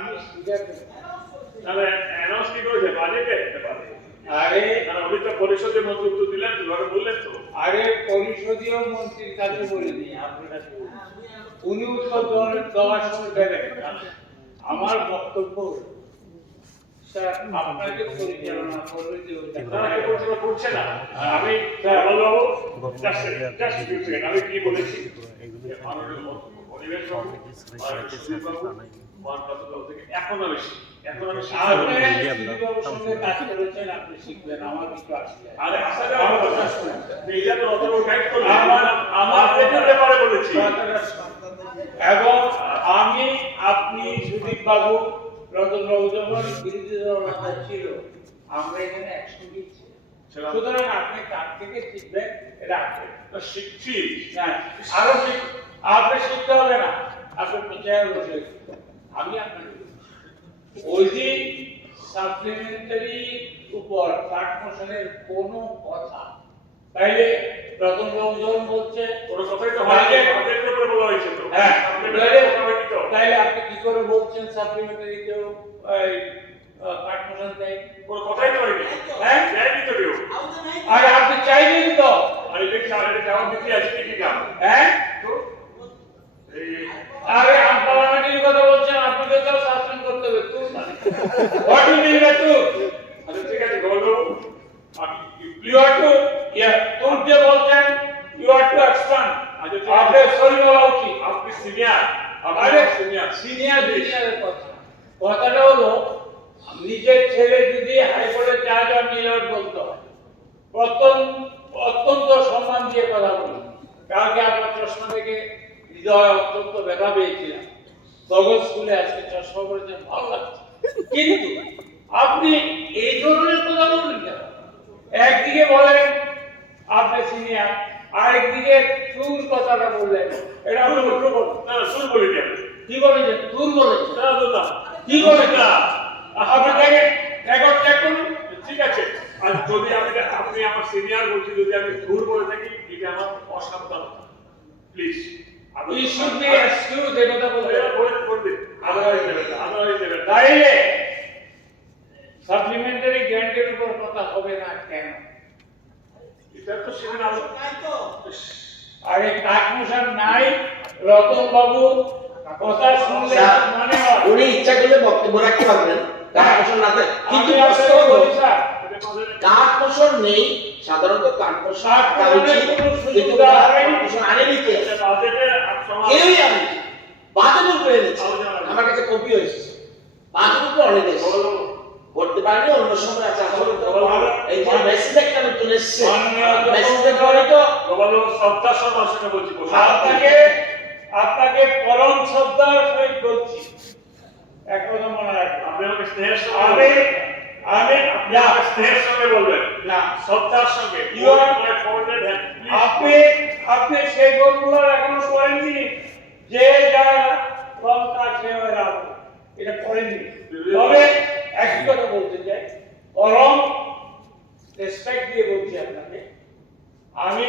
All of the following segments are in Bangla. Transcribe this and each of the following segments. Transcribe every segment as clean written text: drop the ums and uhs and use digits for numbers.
আমি স্বীকার করি। তাহলে অ্যানাউন্স কি করেছে বাজেটে? আরে উনি তো পরিষদের মধ্যে উত্তর দিলেন, দুবার বললেন তো। আরে পরিষদীয় মন্ত্রীর কাছে বলিনি, আপনার কাছে উনি উত্তর দেওয়ার সময় দেবেন। আমার বক্তব্য স্যার আপনাকে পরিচালনা করবে যে করছে না। আমি আমি কি বলেছি পরিবেশ এখন আমি আপনি শিখবেন, আমার কিছু আসলে ব্যাপারে বলেছি। এবং আমি আপনি সুদীপ বাবু রতন বাবু যখন বিরোধী দল নেতা ছিল, আমরা এখানে একসঙ্গে ছিলাম। সুতরাং আপনি তার থেকে শিখবেন, এটা শিখছি না আরো আপনি শিখতে হবে না, আপনি পিছিয়ে বসে আমি আপনাকে ওই দিন সাপ্লিমেন্টারি উপর কাট মোশনের কোনো কথা, তাইলে রতন বাবু যখন বলছে কোনো কথাই তো হয়নি, আমাদের উপরে বলা হয়েছে তো। হ্যাঁ তাইলে আপনি কি করে বলছেন সাপ্লিমেন্টারি কেউ কাট মোশন দেয়? কোনো কথাই তো হয়নি। হ্যাঁ দেয়নি তো কেউ। আর আপনি চাইলেন তো, আর এটা জবাব দিতে আছে কি কাম? হ্যাঁ তো আরে পার্লামেন্টের কথা বলছেন, আপনাকে তো সাসপেন্ড করতে হবে। তুই হোয়াট ইউ মিন বাই তুই? আচ্ছা ঠিক আছে বলবো। ইউ আর টু তুই যে বলছেন ইউ আর টু এক্সপ্যান্ড। আচ্ছা আপনি সরি বলা উচিত। আপনি সিনিয়র, আরে সিনিয়র সিনিয়রের কথাটা হলো নিজের ছেলে যদি হাইকোর্টে জাজ আর মিলট বলতো, অত্যন্ত সম্মান দিয়ে কথা বলি। কালকে আপনার চশমা থেকে হৃদয় অত্যন্ত ব্যথা পেয়েছিলাম। তখন স্কুলে আজকে চশমা পড়েছেন, ভালো লাগছে। কিন্তু আপনি এই ধরনের কথা বলবেন কেন? একদিকে বলেন আপনি সিনিয়র, আরেকদিকে তুর কথাটা বললেন, এটা আমি উল্টো করব না। শুরু বলি কেন? কি বলেছেন? তুর বলেছেন না তো না, কি বলেছেন? আপনি দেখেন রেকর্ড চেক করুন। ঠিক আছে। আর যদি আপনি আমার সিনিয়র বলছি, যদি আমি ভুল বলে থাকি, এটা আমার অসাবধানতা, please. You should be excused, এই কথা বলতে। আদালতে দেবেন, আদালতে দেবেন। তাইলে সাপ্লিমেন্টারি গ্র্যান্টের উপর কথা হবে না কেন? এটা তো সেখানে আরে কাকমুশন নাই, রতন বাবু কথা শুনলে মনে হয় উনি ইচ্ছা করলে বক্তব্য রাখতে পারবেন, কাঠমোশন না থাকে। কিন্তু প্রশ্ন হলো কাঠমোশন নেই, সাধারণত কাঠমোশন থাকা উচিত, কিন্তু কাঠমোশন আনেনি কে? কেউই আনেনি, বাজেটের উপরে এনেছে। আমার কাছে কপি হয়েছে, বাজেটের উপরে অনেক এসেছে, করতে পারেনি অন্য সময় আছে। আসলে এই যে মেসেজ একটা নতুন এসেছে, মেসেজের পরে তো শ্রদ্ধার সঙ্গে আসলে বলছি, আপনাকে পরম শ্রদ্ধার সহিত বলছি, এক কথা মনে রাখবেন। আপনি আমাকে স্নেহের সঙ্গে আমি স্নেহের সঙ্গে বলবেন না, শ্রদ্ধার সঙ্গে। আপনি সেই গোলগুলো এখনো করেননি, যে যারা লঙ্কা সে রাখো, এটা করেননি। তবে একই কথা বলতে চাই, পরম রেসপেক্ট দিয়ে বলছি আপনাকে। আমি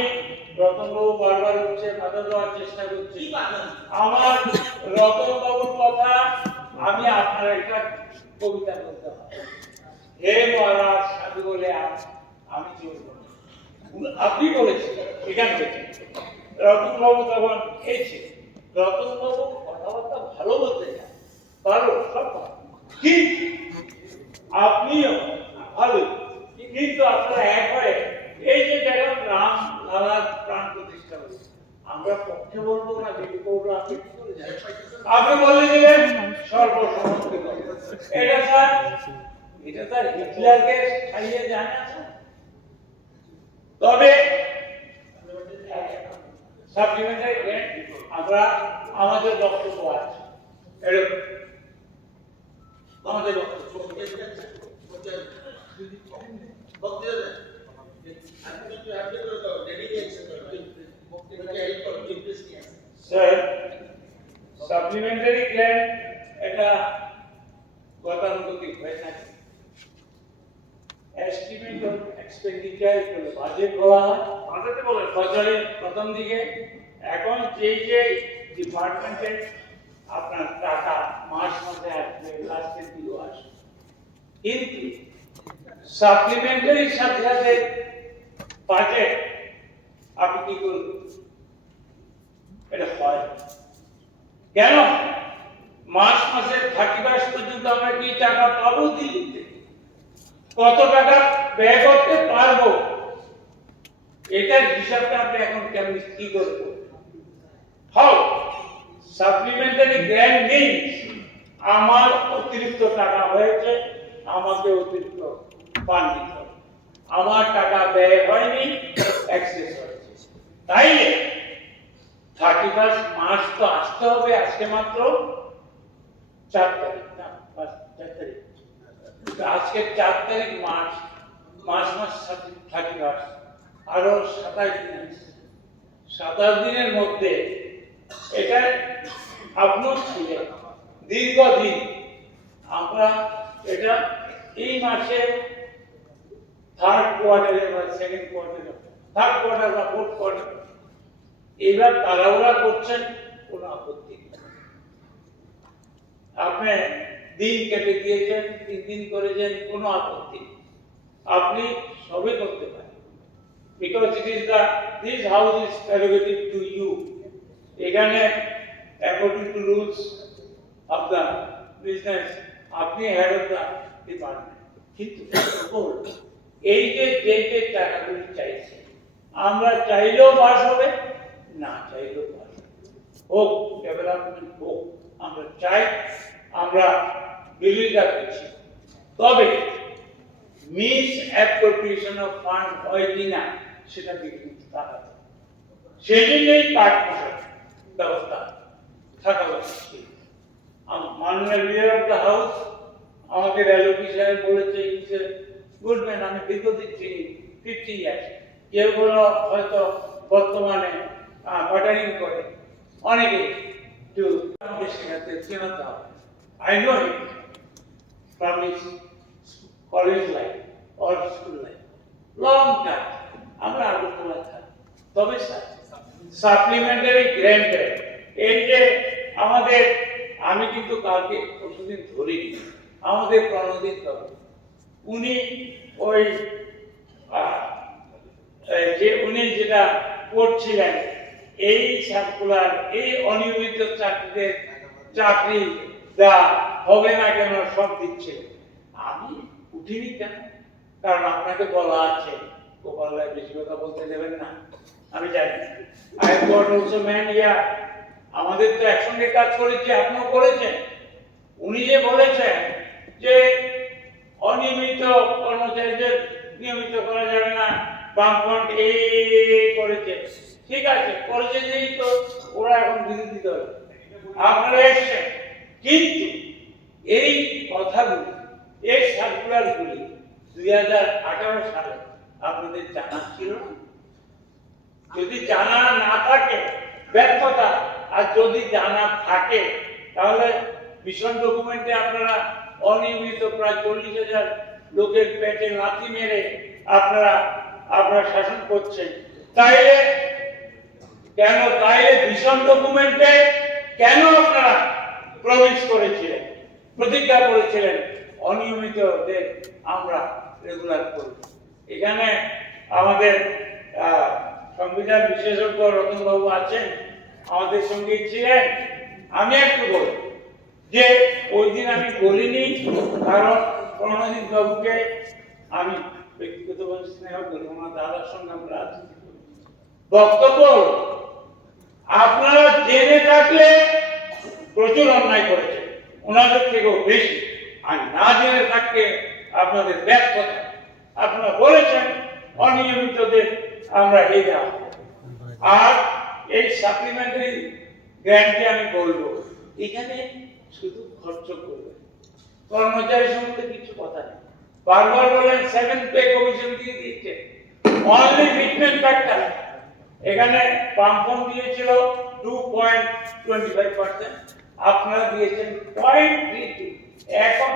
রতনবাবু বারবার হচ্ছে বাধা দেওয়ার চেষ্টা করছি। আমার রতনবাবুর কথা আমি আপনার একটা কবিতা বলতে হয়, হে মহারাজ সাধু বলে আমি চলব। আপনি বলেছেন এখান থেকে রতনবাবু তখন খেয়েছে। রতনবাবু কথাবার্তা ভালো বলতে চান, ভালো সব কিন্তু আপনিও ভালো, কিন্তু আপনারা এক হয়ে এই যে দেখেন রাম লালার প্রাণ প্রতিষ্ঠা হয়েছে, আমরা পক্ষে বলবো না যেটি করবো, আপনি কি করে জানেন? আপনি বলে দিলেন সর্বসম্মতি। এটা স্যার হিটলারকে খাইয়ে জানে আছে। তবে সাপ্লিমেন্টারি গ্র্যান্ট আমরা আমাদের বক্তব্য আছে, এরকম আমাদের বক্তব্য স্যার সাপ্লিমেন্টারি গ্র্যান্ট এটা গতানুগতিক হয়ে থাকে। এস্টিমেট অফ এক্সপেন্ডিচার বাজেট বলা হয়, বাজেটে বলেন বছরের প্রথম দিকে। এখন যে ডিপার্টমেন্টের আপনার টাকা মাসে আসবে, লাস্টের দিকেও আসবে, কিন্তু সাপ্লিমেন্টারির সাথে সাথে বাজেট আপনি কি করবেন? এটা হয় কেন? মাসের 31 পর্যন্ত আমরা কি টাকা পাবো দিল্লিতে, কত টাকা ব্যয় করতে পারবো, এটার হিসাবটা আপনি এখন কেমন কি করবো? হাউ সাপ্লিমেন্টারি গ্র্যান্ট মিনস আমার অতিরিক্ত টাকা হয়েছে, আমাকে অতিরিক্ত পান দিতে হবে, আমার টাকা ব্যয় হয়নি, এক্সেস হয়েছে। তাইলে 31 মার্চ তো আসতে হবে, আজকে মাত্র 4 তারিখ না 4 তারিখ, আজকে 4 তারিখ মার্চ, মাস 31, আরো 27 দিন আছে। 27 দিনের মধ্যে এটা আপনিও ছিলেন দীর্ঘদিন, আমরা এটা এই মাসে থার্ড কোয়ার্টারে বা সেকেন্ড কোয়ার্টারে, থার্ড কোয়ার্টার বা ফোর্থ কোয়ার্টার, এবার তাড়াহুড়া করছেন, কোনো আপত্তি নেই। আপনি দিন কেটে দিয়েছেন, 3 দিন করেছেন, কোনো আপত্তি নেই, আপনি সবই করতে পারেন, because it is this house is prerogative to you. এখানে according to rules of the business আপনি head of the department, কিন্তু এই যে টাকাগুলি চাইছে, আমরা চাইলেও পাস হবে, না চাইলেও পাস হবে, হোক ডেভেলপমেন্ট হোক, আমরা চাই, আমরা বিরোধিতা করছি, তবে মিস অ্যাপ্রোপ্রিয়েশন অফ ফান্ড হয় কিনা সেটা কিন্তু তাকাতে হবে। সেজন্যই পার্টনারশিপ ব্যবস্থা থাকা উচিত। মাননীয় লিডার অফ দ্য হাউস আমাকে রেলওয়ে সাহেব বলেছে, গুড ম্যান, আমি দীর্ঘদিন চিনি, 50 ইয়ার্স, যেগুলো হয়তো বর্তমানে বাটারিং করে, অনেকে একটু আমাকে শেখাতে চেনাতে হবে। I know it from his college life or school life, long time আমরা আগরতলা থাকি। তবে স্যার সাপ্লিমেন্টারি গ্র্যান্ট, এই যে আমাদের, আমি কিন্তু কালকে পরশুদিন ধরিনি, আমাদের প্রণোদিত হবে, উনি ওই উনি যেটা করছিলেন, এই সার্কুলার, এই অনিয়মিত চাকরিদের চাকরি যা হবে না কেন সব দিচ্ছে, আমি উঠিনি কেন? কারণ আপনাকে বলা আছে গোপাল রায় বেশি কথা বলতে দেবেন না, আমি জানি। I got also man here, আমাদের তো একসঙ্গে কাজ করেছি, আপনিও করেছেন। উনি যে বলেছেন যে অনিয়মিত কর্মচারীদের নিয়মিত করা যাবে না, বামফ্রন্ট এই করেছে, ঠিক আছে করেছে, যেই তো ওরা এখন বিরোধী দল, আপনারা এসছেন, কিন্তু এই কথাগুলি, এই সার্কুলারগুলি 2018 সালে আপনাদের জানা ছিল না? যদি জানা না থাকে ব্যর্থতা, আর যদি জানা থাকে তাহলে মিশন ডকুমেন্টে আপনারা অনিয়মিত প্রায় 40,000 লোকের পেটে লাথি মেরে আপনারা শাসন করছেন। তাইলে কেন, তাইলে মিশন ডকুমেন্টে কেন আপনারা প্রবেশ করেছিলেন, প্রতিজ্ঞা করেছিলেন অনিয়মিতদের আমরা রেগুলার করব? এখানে আমাদের সংবিধান বিশেষজ্ঞ রতনবাবু আছেন, আমাদের সঙ্গে ছিলেন। আমি একটু বলি যে ওই দিন আমি বলিনি, কারণ প্রণজিৎ বাবুকে আমি ব্যক্তিগতভাবে স্নেহ করি, ওনার দাদার সঙ্গে আমরা রাজনীতি করি। বক্তব্য আপনারা জেনে থাকলে প্রচুর অন্যায় করেছেন, ওনাদের থেকেও বেশি, আর না জেনে থাকলে আপনাদের ব্যর্থতা। আপনারা বলেছেন অনিয়মিতদের আমরা এই দেওয়া, আর এই সাপ্লিমেন্টারি গ্র্যান্টে আমি বলবো এখানে শুধু খরচ করবে, কর্মচারী সম্বন্ধে কিছু কথা নেই। বারবার বলেন 7th পে কমিশন দিয়ে দিচ্ছে, অনলি ফিটমেন্ট ফ্যাক্টর, এখানে বামফ্রন্ট দিয়েছিল 2.25%, আপনারা দিয়েছেন 0.32, এখন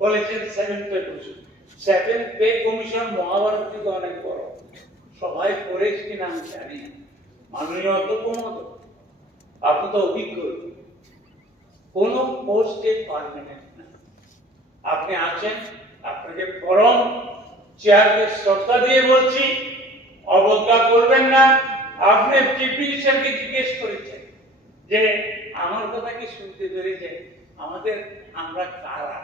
বলেছেন 7th pay commission. 7th pay commission Mahabharat থেকে অনেক বড়, সবাই করেছে কিনা আমি জানি না, মাননীয় অধ্যক্ষ মহোদয় আপনি তো অভিজ্ঞ, কোনো পোস্টে পারমানেন্ট না। আপনি আছেন, আপনাকে পরম চেয়ারকে শ্রদ্ধা দিয়ে বলছি, অবজ্ঞা করবেন না। আপনি চিফ মিনিস্টারকে জিজ্ঞেস করেছেন যে আমার কথা কি শুনতে পেরেছে, আমরা কারা,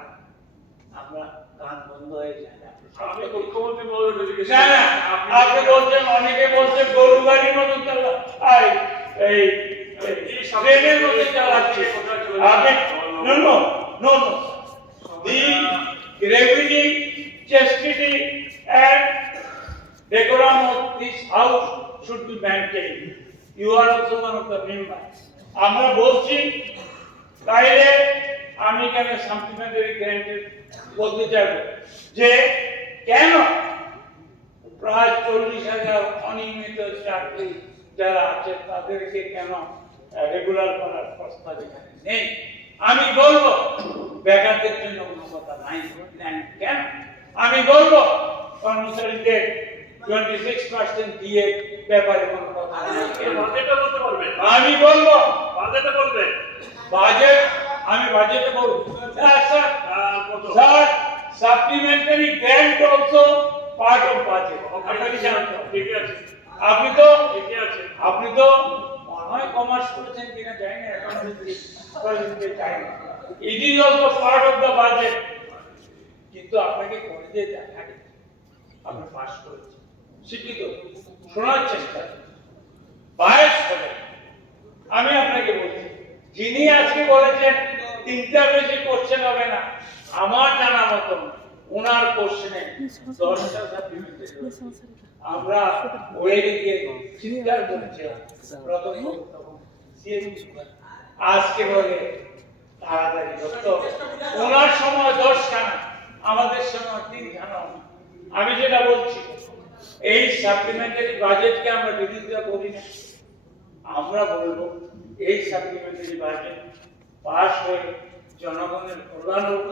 আমরা কান বন্ধ হয়ে যায় না। আপনি মুখ্যমন্ত্রী মহোদয় জিজ্ঞেস না না, আপনি বলছেন, অনেকে বলছেন গরু গাড়ির মতন চালা, এই ট্রেনের মতন চালাচ্ছে। আপনি no no no no, the gravity, chastity and decorum of this house should be maintained. You are also one of the members. আমরা বলছি, তাইলে আমি কেন সাপ্লিমেন্টারি গ্র্যান্টেড বলতে চাইব যে কেন প্রায় 40,000 অনিয়মিত চাকরি যারা আছে তাদেরকে কেন রেগুলার করার প্রস্তাব এখানে নেই। আমি বলবো বেকারদের জন্য কোনো কথা নাই, কেন আমি বলবো কর্মচারীদের 26% দিয়ে ব্যাপারে কোনো কথা নাই। বাজেটটা বলতে পারবেন, আমি বলবো বাজেটটা বলবেন, বাজেট, আমি বাজেটে বলবো স্যার, কত sir supplementary grant also part of budget. আপনাকে জানতে হবে। ঠিক আছে, আপনি তো ঠিকই আছে। আপনি তো মনে হয় কমার্স করেছেন কিনা জানি না, এখন যদি চাই না, it is also part of the budget. কিন্তু আপনাকে কলেজে দেখা গেছে আপনি পাস করেছেন, শিক্ষিত, শোনার চেষ্টা বায়াস করে। আমি আপনাকে বলছি, যিনি আজকে বলেছেন 3টার বেশি কোশ্চেন হবে না, আমার জানা মতো ওনার কোশ্চেনে 10টা সাপ্লিমেন্টারি। আমরা ওই দিকে চিন্তা করেছিলাম প্রথম আজকে বলে তাড়াতাড়ি যত ওনার সময় 10খানা, আমাদের সময় 3খানা। আমি যেটা বলছি, এই সাপ্লিমেন্টারি বাজেটকে আমরা বিরোধিতা করি না। আমরা বলবো এই সাপ্লিমেন্টারি বাজেট পাস হয়ে জনগণের কল্যাণ হোক,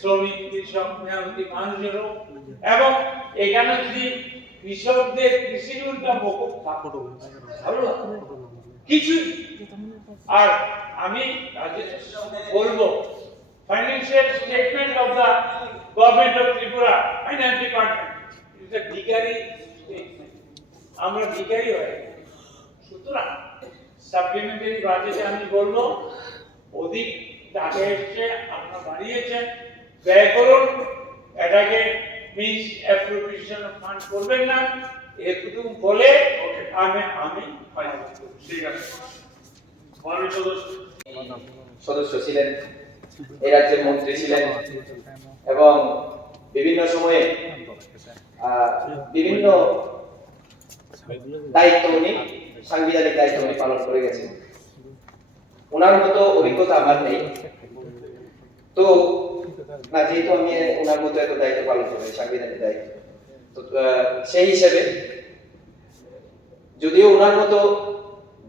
শ্রমিক, কৃষক, মেহনতি মানুষের হোক, এবং এখানে যদি কৃষকদের কৃষির উল্টা মকুব থাকতো ভালো কিছু। আর আমি বলবো financial statement of the government of Tripura finance department is the ভিখারি স্টেটমেন্ট। আমরা ভিখারি হয়ে গেছি। সুতরাং সাপ্লিমেন্টারি বাজেটে আমি বলবো অধিক টাকা এসছে, আপনারা বাড়িয়েছেন, ব্যয় করুন, এটাকে মিস অ্যাপ্রোপ্রিয়েশন ফান্ড করবেন না, এটুকু বলে আমি ঠিক আছে। মাননীয় সদস্য ছিলেন, এই রাজ্যের মন্ত্রী ছিলেন এবং বিভিন্ন সময়ে বিভিন্ন দায়িত্ব উনি, সাংবিধানিক দায়িত্ব উনি পালন করে গেছেন। ওনার মতো অভিজ্ঞতা আমার নেই, তো না, যেহেতু আমি ওনার মতো এত দায়িত্ব পালন করি, সাংবিধানিক দায়িত্ব, তো সেই হিসেবে যদিও ওনার মতো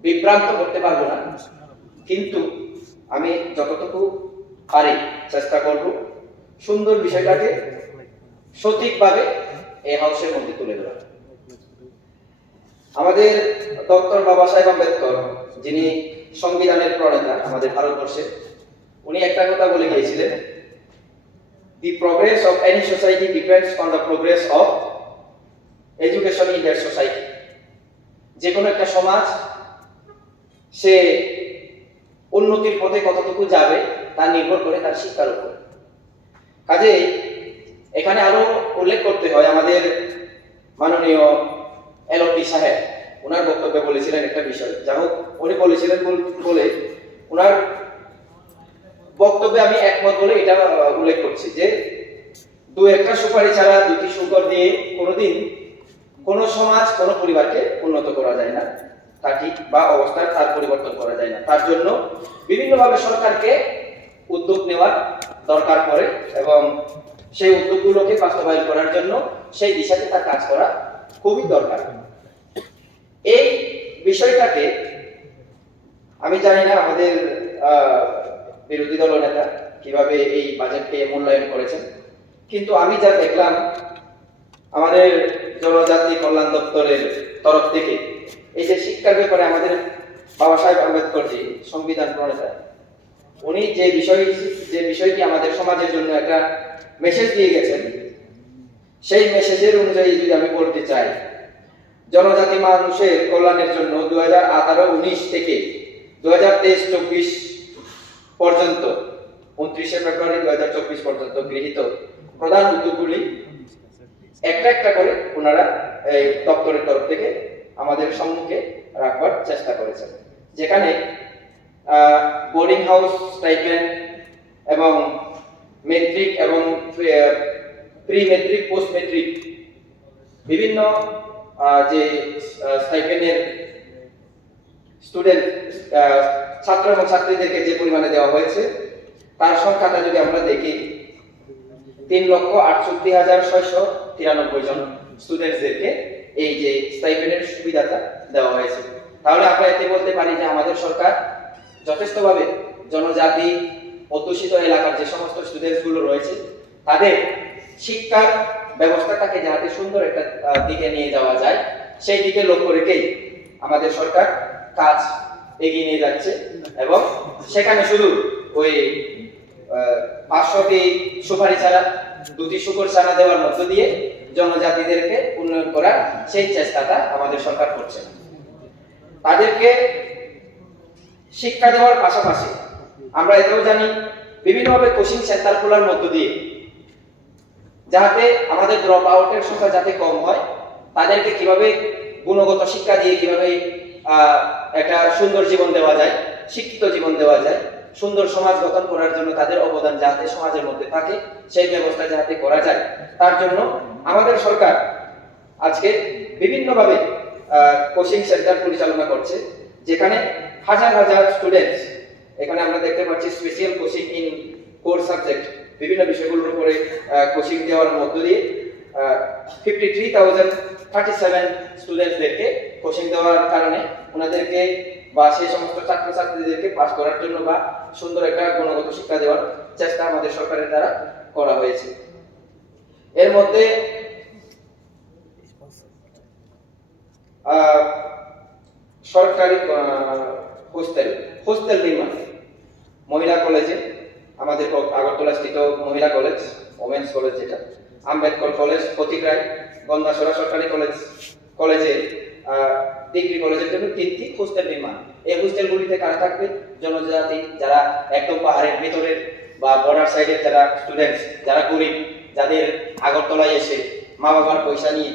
বিভ্রান্ত করতে পারবো না, কিন্তু আমি যতটুকু পারি চেষ্টা করব সুন্দর বিষয়টাকে সঠিকভাবে এই হাউসের মধ্যে তুলে ধরা। আমাদের ডক্টর বাবা সাহেব আম্বেদকর, যিনি সংবিধানের প্রণেতা আমাদের ভারতবর্ষে, উনি একটা কথা বলে গিয়েছিলেন, the progress of any society depends on the progress of education in their society. যে কোনো একটা সমাজ সে উন্নতির পথে কতটুকু যাবে তা নির্ভর করে তার শিক্ষার উপর। কাজেই এখানে আরো উল্লেখ করতে হয়, আমাদের মাননীয় এলপি সাহেব ওনার বক্তব্যে বলেছিলেন একটা বিষয়, যা হোক উনি বলেছিলেন বলে ওনার বক্তব্যে আমি একমত বলে এটা উল্লেখ করছি যে 2-1টা সুপারি ছাড়া 2টি শুকর দিয়ে কোনোদিন কোনো সমাজ, কোনো পরিবারকে উন্নত করা যায় না, তা ঠিক, বা অবস্থার তার পরিবর্তন করা যায় না। তার জন্য বিভিন্নভাবে সরকারকে উদ্যোগ নেওয়ার দরকার পড়ে এবং সেই উদ্যোগগুলোকে বাস্তবায়ন করার জন্য সেই দিশাতে তার কাজ করা খুবই দরকার। এই বিষয়টাকে আমি জানি না আমাদের বিরোধী দল নেতা কিভাবে এই বাজেটকে মূল্যায়ন করেছেন, কিন্তু আমি যা দেখলাম আমাদের জনজাতি কল্যাণ দপ্তরের তরফ থেকে এই যে শিক্ষার ব্যাপারে আমাদের বাবা সাহেব আম্বেদকর জি সংবিধান প্রণেতা, উনি যে বিষয়টি আমাদের সমাজের জন্য একটা মেসেজ দিয়ে গেছেন, সেই মেসেজের অনুযায়ী যদি আমি বলতে চাই, জনজাতি মানুষের কল্যাণের জন্য 2018-19 থেকে 2023-24 পর্যন্ত 29শে ফেব্রুয়ারি 2024 পর্যন্ত গৃহীত প্রধান উদ্যোগগুলি একটা একটা করে ওনারা এই দপ্তরের তরফ থেকে আমাদের সম্মুখে রাখবার চেষ্টা করেছেন, যেখানে বোর্ডিং হাউস স্টাইপেন্ড এবং মেট্রিক এবং প্রি মেট্রিক পোস্ট মেট্রিক বিভিন্ন যে স্টাইপেন্ডের স্টুডেন্ট ছাত্র এবং ছাত্রীদেরকে যে পরিমাণে দেওয়া হয়েছে তার সংখ্যাটা যদি আমরা দেখি 3,68,693 জন স্টুডেন্টসদেরকে এই যে স্টাইপেন্ডের সুবিধাটা দেওয়া হয়েছে। তাহলে আমরা এতে বলতে পারি যে আমাদের সরকার যথেষ্টভাবে জনজাতি অধ্যুষিত এলাকার যে সমস্ত স্টুডেন্টস গুলো রয়েছে তাদের শিক্ষার ব্যবস্থাটাকে যাতে সুন্দর একটা দিকে নিয়ে যাওয়া যায় সেই দিকে লক্ষ্য রেখেই আমাদের সরকার কাজ এগিয়ে নিয়ে যাচ্ছে, এবং সেখানে শুধু ওই 500টি সুপারি ছাড়া 2টি শুকর ছাড়া দেওয়ার মধ্য দিয়ে জনজাতিদেরকে উন্নয়ন করার সেই চেষ্টাটা আমাদের সরকার করছে। তাদেরকে শিক্ষা দেওয়ার পাশাপাশি আমরা এটাও জানি বিভিন্নভাবে কোচিং সেন্টার খোলার মধ্য দিয়ে যাতে আমাদের ড্রপ আউটের সংখ্যা যাতে কম হয়, তাদেরকে কিভাবে গুণগত শিক্ষা দিয়ে কিভাবে একটা সুন্দর জীবন দেওয়া যায়, শিক্ষিত জীবন দেওয়া যায়, সুন্দর সমাজ গঠন করার জন্য তাদের অবদান যাতে সমাজের মধ্যে থাকে সেই ব্যবস্থা যাতে করা যায়, তার জন্য আমাদের সরকার আজকে বিভিন্নভাবে কোচিং সেন্টার পরিচালনা করছে, যেখানে হাজার হাজার স্টুডেন্টস, এখানে আমরা দেখতে পাচ্ছি special coaching in core subject, বিভিন্ন বিষয়গুলোর উপরে কোচিং দেওয়ার মধ্য দিয়ে 53,037 স্টুডেন্টসদেরকে কোচিং দেওয়ার কারণে ওনাদেরকে বা সেই সমস্ত ছাত্রছাত্রীদেরকে পাস করার জন্য বা সুন্দর একটা গুণগত শিক্ষা দেওয়ার চেষ্টা আমাদের সরকারের দ্বারা করা হয়েছে। এর মধ্যে সরকারি হোস্টেল নির্মাণ, মহিলা কলেজে আমাদের আগরতলা স্থিত মহিলা কলেজ, ওমেন্স কলেজ যেটা, আম্বেদকর কলেজ, ফতিকরায়, গন্ধাসরা সরকারি কলেজে ডিগ্রি কলেজের জন্য 3টি হোস্টেল নির্মাণ। এই হোস্টেলগুলিতে কারা থাকবে? জনজাতি, যারা একদম পাহাড়ের ভিতরের বা বর্ডার সাইডের যারা স্টুডেন্টস, যারা গরিব, যাদের আগরতলায় এসে মা বাবার পয়সা নিয়ে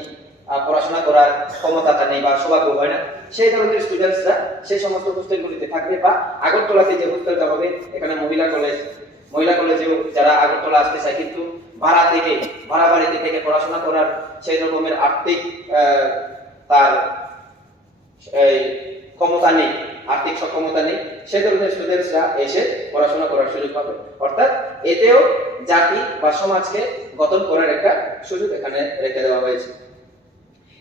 পড়াশোনা করার ক্ষমতাটা নেই বা সৌভাগ্য হয় না, সেই ধরনের স্টুডেন্টসরা সেই সমস্ত হোস্টেলগুলিতে থাকবে। বা আগরতলাতে যে হোস্টেলটা হবে, এখানে মহিলা কলেজেও যারা আগরতলা আসতে চায় কিন্তু ভাড়া বাড়িতে থেকে পড়াশোনা করার সেই রকমের আর্থিক তার ক্ষমতা নেই, আর্থিক সক্ষমতা নেই, সেই ধরনের স্টুডেন্টসরা এসে পড়াশোনা করার সুযোগ পাবে। অর্থাৎ এতেও জাতি বা সমাজকে গঠন করার একটা সুযোগ এখানে রেখে দেওয়া হয়েছে।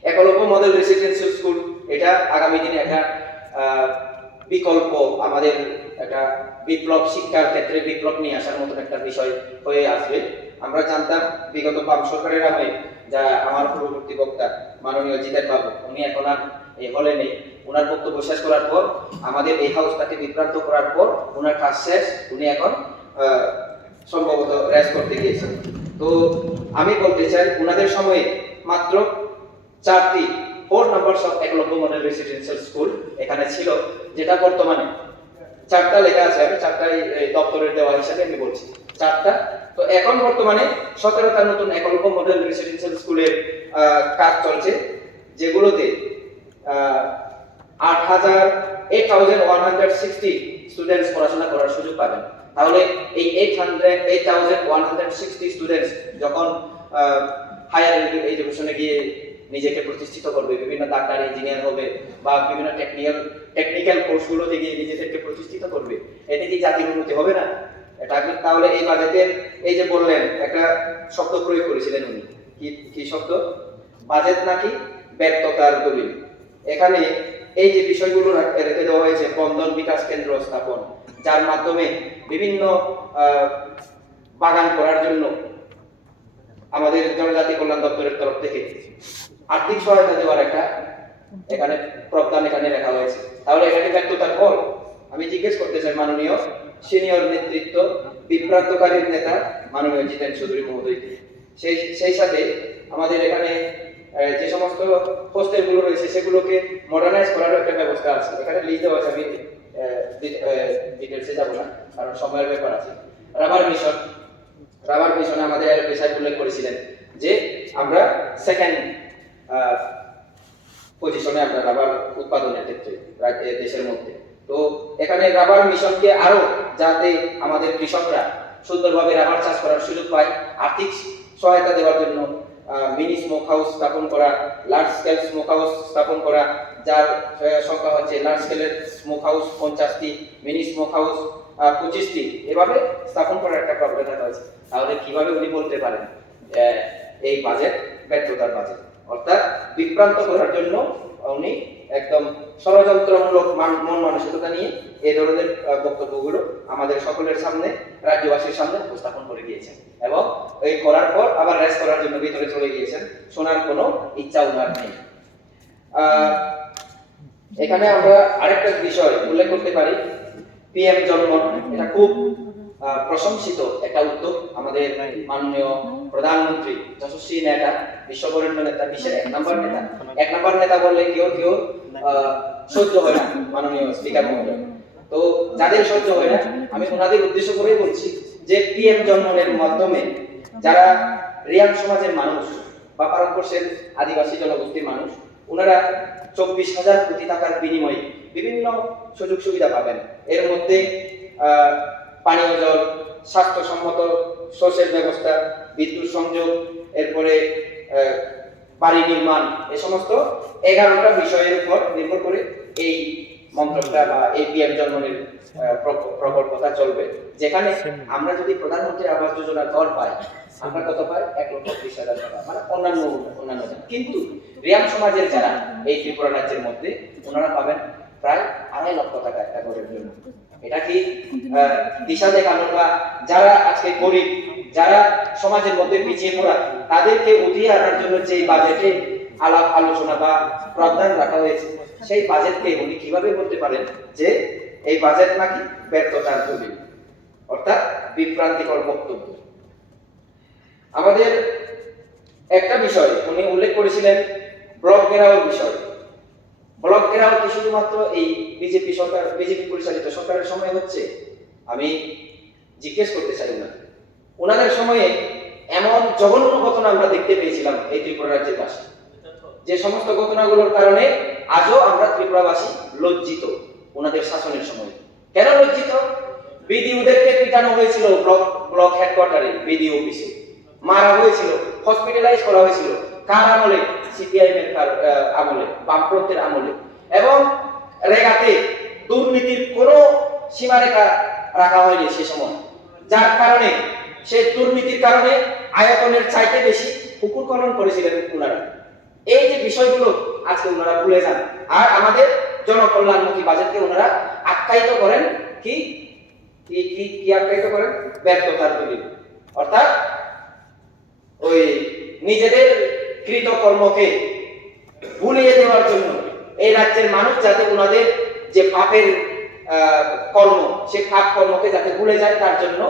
একলব্য মডেল রেসিডেন্সিয়াল স্কুল, এটা আগামী দিনে একটা বিকল্প, আমাদের একটা বিপ্লব, শিক্ষার ক্ষেত্রে বিপ্লব নিয়ে আসার মতন একটা বিষয় হয়ে আসবে। আমরা জানতাম বিগত বাম সরকারের আমলে, যা আমার পূর্ববর্তী বক্তা মাননীয় জিতেন বাবু, উনি এখন আর এই হলে নেই, ওনার বক্তব্য শেষ করার পর আমাদের এই হাউসটাকে বিভ্রান্ত করার পর ওনার কাজ শেষ, উনি এখন সম্ভবত রেস্ট করতে গিয়েছেন। তো আমি বলতে চাই ওনাদের সময়ে মাত্র 4টি 4 numbers of Eklavya model residential school এখানে ছিল, যেটা বর্তমানে 4টা লেখা আছে, আমি 4টাই দপ্তরের দেওয়া হিসাবে আমি বলছি 4টা। তো এখন বর্তমানে 17টা নতুন একলব্য মডেল রেসিডেন্সিয়াল স্কুলের কাজ চলছে, যেগুলোতে 8,160 স্টুডেন্টস পড়াশোনা করার সুযোগ পাবেন। তাহলে এই 8,160 স্টুডেন্টস যখন হায়ার এডুকেশনে গিয়ে নিজেকে প্রতিষ্ঠিত করবে, বিভিন্ন ডাক্তার, ইঞ্জিনিয়ার হবে বা বিভিন্ন টেকনিক্যাল কোর্সগুলোতে গিয়ে নিজেদেরকে প্রতিষ্ঠিত করবে, এতে কি জাতির উন্নতি হবে না? এটা তাহলে এই বাজেটের, এই যে বললেন একটা শব্দ প্রয়োগ করেছিলেন উনি, কি শব্দ? বাজেট নাকি ব্যর্থতার দলিল। এখানে এই যে বিষয়গুলো রেখে দেওয়া হয়েছে, বন্ধন বিকাশ কেন্দ্র স্থাপন, যার মাধ্যমে বিভিন্ন বাগান করার জন্য আমাদের জনজাতি কল্যাণ দপ্তরের তরফ থেকে আর্থিক সহায়তা দেওয়ার একটা এখানে প্রস্তাব এখানে রাখা হয়েছে। তাহলে এখানে ব্যর্থতার ফল? আমি জিজ্ঞেস করতে চাই মাননীয় সিনিয়র নেতৃত্ব, বিভ্রান্তকারীর নেতা মাননীয় জিতেন চৌধুরী মহোদয়কে। সেই সাথে আমাদের এখানে যে সমস্ত হোস্টেলগুলো রয়েছে সেগুলোকে মডার্নাইজ করার একটা ব্যবস্থা আছে। এখানে লিস্ট দেওয়া আছে, আমি ডিটেলসে যাব না কারণ সময়ের ব্যাপার আছে। রাবার মিশনে আমাদের বিষয় উল্লেখ করেছিলেন যে আমরা সেকেন্ড পজিশনে আমরা রাবার উৎপাদনের ক্ষেত্রে দেশের মধ্যে। তো এখানে রাবার মিশনকে আরো যাতে আমাদের কৃষকরা সুন্দরভাবে রাবার চাষ করার সুযোগ পায়, আর্থিক সহায়তা দেওয়ার জন্য মিনি স্মোক হাউস স্থাপন করা, লার্জ স্কেল স্মোক হাউস স্থাপন করা, যার সংখ্যা হচ্ছে লার্জ স্কেলের স্মোক হাউস 50টি, মিনি স্মোক হাউস 25টি, এভাবে স্থাপন করার একটা প্রবলেম হয়েছে। তাহলে কিভাবে উনি বলতে পারেন এই বাজেট ব্যর্থতার বাজেট? অর্থাৎ বিভ্রান্ত করার জন্য উনি একদম ষড়যন্ত্রমূলক মন মানসিকতা নিয়ে এই ধরনের বক্তব্যগুলো আমাদের সকলের সামনে, রাজ্যবাসীর সামনে উপস্থাপন করে দিয়েছেন এবং এই করার পর আবার রেস্ট করার জন্য ভিতরে চলে গিয়েছেন। শোনার কোনো ইচ্ছা উনার নেই। এখানে আমরা আরেকটা বিষয় উল্লেখ করতে পারি, পিএম জনমন। এটা খুব প্রশংসিত একটা উদ্যোগ। আমাদের মাননীয় প্রধানমন্ত্রী যশস্বী নেতা, বিশ্ববরেণ্য নেতা, বিশ্বের এক নম্বর নেতা বললে কেউ সহ্য হয় না মাননীয় স্পিকার মহোদয়। তো যাদের সহ্য হয় না, আমি ওনাদের উদ্দেশ্য করেই বলছি যে পিএম জনমনের মাধ্যমে যারা রিয়াং সমাজের মানুষ বা ভারতবর্ষের আদিবাসী জনগোষ্ঠীর মানুষ, ওনারা 24,000 কোটি টাকার বিনিময়ে বিভিন্ন সুযোগ সুবিধা পাবেন। এর মধ্যে পানীয় জল, স্বাস্থ্যসম্মত সেচের ব্যবস্থা, বিদ্যুৎ সংযোগ, এরপরে বাড়ি নির্মাণ, এই সমস্ত 11টা বিষয়ের উপর নির্ভর করে এই মন্ত্রকটা বা এই পিএম জন্মনের প্রকল্পটা চলবে। যেখানে আমরা যদি প্রধানমন্ত্রী আবাস যোজনার ঘর পাই, আমরা কত পাই? 1,30,000 টাকা, মানে অন্যান্য। কিন্তু রিয়াং সমাজের যারা এই ত্রিপুরা রাজ্যের মধ্যে, ওনারা পাবেন প্রায় 2.5 লক্ষ টাকা একটা ঘরের জন্য। এটা কি দিশা দেখানো বা যারা আজকে গরিব, যারা সমাজের মধ্যে পিছিয়ে পড়া, তাদেরকে উঠিয়ে আনার জন্য যে বাজেটে আলাপ আলোচনা বা প্রাবধান রাখা হয়েছে, সেই বাজেটকে উনি কিভাবে বলতে পারেন যে এই বাজেট নাকি ব্যর্থতার দলিল, অর্থাৎ বিভ্রান্তিকর বক্তব্য। আমাদের একটা বিষয় উনি উল্লেখ করেছিলেন, ব্লক ঘেরাওয়ের বিষয়। ব্লক ঘেরাও কি শুধুমাত্র এই বিজেপি পরিচালিত সরকারের সময় হচ্ছে? আমি জিজ্ঞেস করতে চাই না, ওনাদের সময়ে এমন জঘন্য ঘটনা আমরা দেখতে পেয়েছিলাম এই ত্রিপুরা রাজ্যের বাসী, যে সমস্ত ঘটনাগুলোর কারণে আজও আমরা ত্রিপুরাবাসী লজ্জিত। ওনাদের শাসনের সময় কেন লজ্জিত? বিডিওদেরকে পিটানো হয়েছিল ব্লক হেডকোয়ার্টারে, বিডি অফিসে মারা হয়েছিল, হসপিটালাইজ করা হয়েছিল। কার আমলে? সিপিআইএম এর আমলে, বামফ্রন্টের আমলে। এবং রেগাতে দুর্নীতির কোনো সীমারেখা রাখা হয়নি সে সময়, যার কারণে সেই দুর্নীতির কারণে আয়তনের চাইতে বেশি পুকুর খনন করেছিলেন ওনারা। এই যে বিষয়গুলো আজকে ওনারা ভুলে যান, আর আমাদের জনকল্যাণমুখী বাজেটকে ওনারা আখ্যায়িত করেন কি আখ্যায়িত করেন? ব্যর্থতার দলিল। অর্থাৎ ওই নিজেদের কৃতকর্মকে ভুলিয়ে দেওয়ার জন্য, এই রাজ্যের মানুষ যাতে ওনাদের যে পাপের কর্ম, সে পাপ কর্মকে যাতে ভুলে যায়, তার জন্য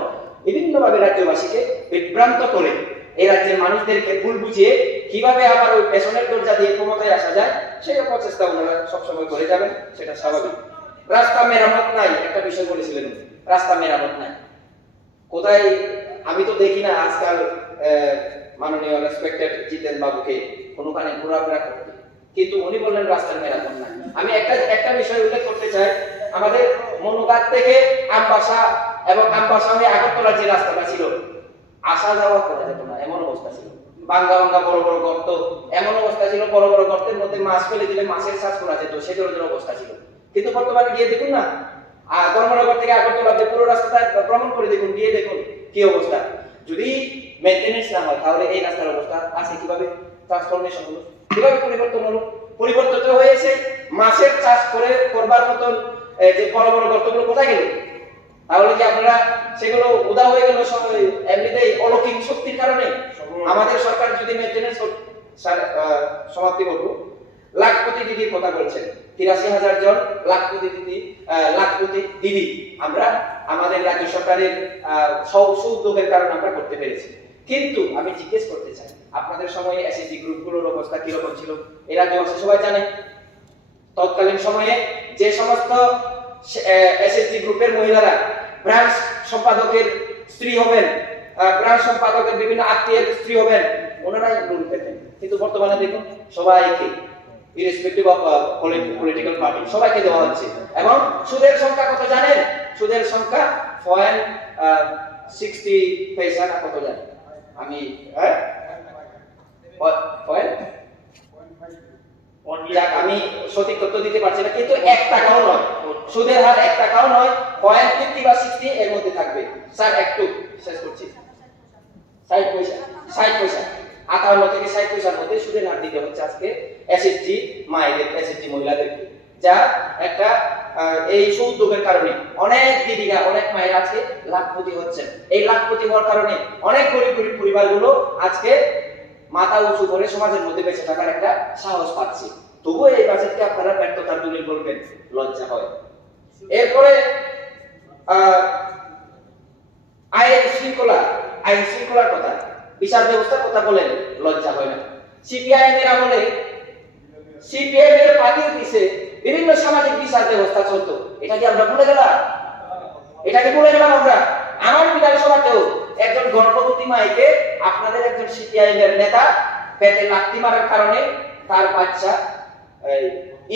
বিভিন্নভাবে রাজ্যবাসীকে বিভ্রান্ত করে এই রাজ্যের মানুষদেরকে ভুল বুঝিয়ে কিভাবে আবার ওই পেছনের দরজা দিয়ে ক্ষমতায় আসা যায়, সেই প্রচেষ্টা ওনারা সবসময় করে যাবেন, সেটা স্বাভাবিক। রাস্তা মেরামত নাই, একটা বিষয় বলেছিলেন, রাস্তা মেরামত নাই কোথায়? আমি তো দেখি না আজকাল মাননীয় রেসপেক্টেড জিতেন বাবুকে কোনোখানে ঘোরাফেরা করতে, কিন্তু উনি বললেন রাস্তার মেরামত নাই। আমি একটা বিষয় উল্লেখ করতে চাই, আমাদের মনুঘাট থেকে আমবাসা এবং আমবাসা হয়ে আগরতলার যে রাস্তাটা ছিল, আসা যাওয়া করা যেত না, এমন অবস্থা ছিল। ভাঙ্গা বড় বড় গর্ত, এমন অবস্থা ছিল, বড় বড় গর্তের মধ্যে মাছ ফেলে দিলে মাছের চাষ করা যেত, সে ধরনের অবস্থা ছিল। কিন্তু বর্তমানে গিয়ে দেখুন না, ধর্মনগর থেকে আগরতলা পুরো রাস্তাটা ভ্রমণ করে দেখুন, গিয়ে দেখুন কি অবস্থা। যদি মেইনটেনেন্স না হয়, তাহলে এই রাস্তার অবস্থা আছে কিভাবে? ট্রান্সফরমেশন হলো, কিভাবে পরিবর্তন হলো? পরিবর্তন তো হয়েছে, মাছের চাষ করবার মতন যে বড় বড় গর্তগুলো কোথায় গেল? তাহলে কি আপনারা সেগুলো উদা হয়ে গেল এমনিতেই অলৌকিক শক্তির কারণে? আমাদের সরকার যদি মেইনটেনেন্স সমাপ্তি করবো, লাখপতি দিদির কথা বলছেন, 83,000 জন লাখপতি দিদি আমরা আমাদের রাজ্য সরকারের উদ্যোগের কারণে আমরা করতে পেরেছি। কিন্তু আমি জিজ্ঞেস করতে চাই, আপনাদের সময়ে এসএসজি গ্রুপগুলোর অবস্থা কিরকম ছিল? এরা যে সবাই জানে তৎকালীন সময়ে যে সমস্ত এসএসজি গ্রুপের মহিলারা ব্রাঞ্চ সম্পাদকের স্ত্রী হবেন, ব্রাঞ্চ সম্পাদকের বিভিন্ন আত্মীয়ের স্ত্রী হবেন, ওনারাই লোন পেতেন। কিন্তু বর্তমানে দেখুন সবাইকে ইরেসপেক্টিভ অফ পলিটিক্যাল পার্টি সবাইকে দেওয়া হচ্ছে। এবং সুদের সংখ্যা কত জানেন? সুদের সংখ্যা 0.60 পয়সা না কত জানেন? আমি যাক আমি সঠিক তথ্য দিতে পারছি না, কিন্তু 1 টাকাও নয়, সুদের হার 1 টাকাও নয়, 0.50 বা 60 এর মধ্যে থাকবে। স্যার একটু শেষ করছি, 60 পয়সা 58 থেকে 60 পয়সার মধ্যে সুদের হার দিতে হচ্ছে আজকে এসএসজি মায়েদের, এসএসজি মহিলাদেরকে। যা একটা এই উদ্যোগের কারণে অনেক দিদিরা, অনেক মায়েরা আজকে লাখপতি হচ্ছেন। এই লাখপতি হওয়ার কারণে অনেক গরিব পরিবারগুলো আজকে মাথা উঁচু করে সমাজের মধ্যে বেঁচে থাকার একটা সাহস পাচ্ছে। তবুও এই বাজেটকে আপনারা ব্যর্থতার দলিল বলবেন, লজ্জা হয়। এরপরে আইন শৃঙ্খলার কথা, বিচার ব্যবস্থার কথা বলেন, লজ্জা হয় না? সিপিআইএম এর আমলে সিপিএম এর পার্টি অফিসে বিভিন্ন সামাজিক বিচার ব্যবস্থা চলতো, এটা কি আমরা ভুলে গেলাম? আমরা আমার বিধানসভাতেও একজন গর্ভবতী মাইকে আপনাদের একজন সিপিআইএম এর নেতা পেটে লাথি মারার কারণে তার বাচ্চা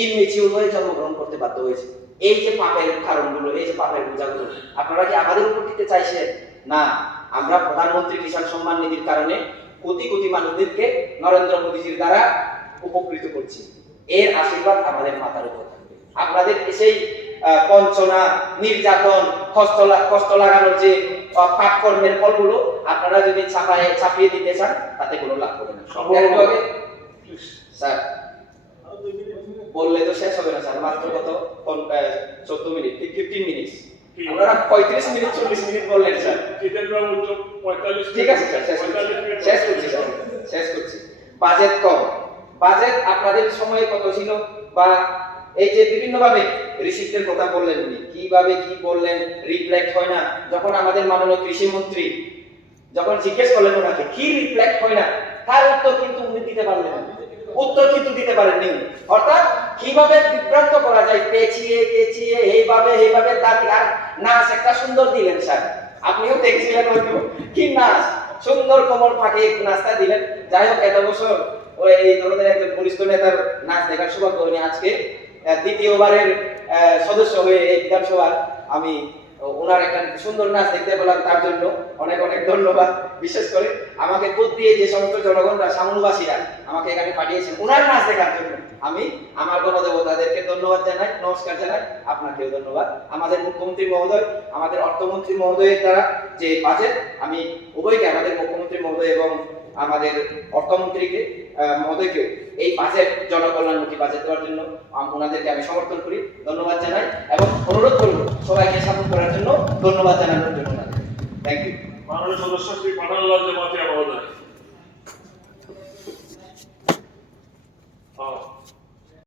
ইনমেচিউর হয়ে জন্মগ্রহণ করতে বাধ্য হয়েছে। এই যে পাপের কারণগুলো, এই যে পাপের বোঝাগুলো আপনারা কি আমাদের উপর দিতে চাইছেন? না, আমরা প্রধানমন্ত্রী কিষাণ সম্মান নিধির কারণে কোটি কোটি মানুষদেরকে নরেন্দ্র মোদীজির দ্বারা উপকৃত করছি। এর আশীর্বাদ আমাদের মাথার উপর থাকবে। আপনাদের সেই বঞ্চনা, নির্যাতন, কষ্ট লাগানোর যে পাপ কর্মের ফলগুলো আপনারা যদি ছাপিয়ে দিতে চান, তাতে কোনো লাভ হবে না। স্যার বললে তো শেষ হবে না স্যার, মাত্র কত 14 মিনিট, 15 মিনিট, আপনারা 35 মিনিট 40 মিনিট বললেন স্যার। ঠিক আছে স্যার, শেষ করছি। বাজেট কম, বাজেট আপনাদের সময়ে কত ছিল? বা এই যে বিভিন্ন ভাবে রিসিপ্টের কথা বললেন, উনি কিভাবে কি বললেন, রিফ্লেক্ট হয় না। যখন আমাদের মাননীয় কৃষি মন্ত্রী যখন জিজ্ঞেস করলেন ওনাকে কি রিফ্লেক্ট হয় না, তার উত্তর কিন্তু উনি দিতে পারলেন না, দিতে পারেননি। অর্থাৎ কিভাবে বিভ্রান্ত করা যায়, পেঁচিয়ে এইভাবে দাঁতি আর নাচ একটা সুন্দর দিলেন স্যার, আপনিও দেখছিলেন হয়তো কি নাচ, সুন্দর কোমর ফাঁকে নাচটা দিলেন। যাই হোক, এত বছর ওই এই ধরনের একজন বরিষ্ঠ নেতার নাচ দেখার সৌভাগ্য হয়নি। আজকে দ্বিতীয়বারের সদস্য হয়ে এই বিধানসভার আমি ওনার একটা সুন্দর নাচ দেখতে পেলাম, তার জন্য অনেক অনেক ধন্যবাদ। বিশেষ করে আমাকে ভোট দিয়ে যে সমস্ত জনগণরা, সামনুবাসীরা আমাকে এখানে পাঠিয়েছেন ওনার নাচ দেখার জন্য, আমি আমার গণদেবতাদেরকে ধন্যবাদ জানাই, নমস্কার জানাই। আপনাকেও ধন্যবাদ। আমাদের মুখ্যমন্ত্রী মহোদয়, আমাদের অর্থমন্ত্রী মহোদয়ের দ্বারা যে বাজেট, আমি উভয়কে, আমাদের মুখ্যমন্ত্রী মহোদয় এবং আমাদের অর্থমন্ত্রীকে মহোদয়কে এই বাজেট, জনকল্যাণমুখী বাজেট দেওয়ার জন্য ওনাদেরকে আমি সমর্থন করি, ধন্যবাদ জানাই এবং অনুরোধ করব সবাইকে সাপোর্ট করার জন্য, ধন্যবাদ জানানোর জন্য। Thank you. মাননীয় সদস্য শ্রী পাঠানলাল জমাতিয়া মহোদয়।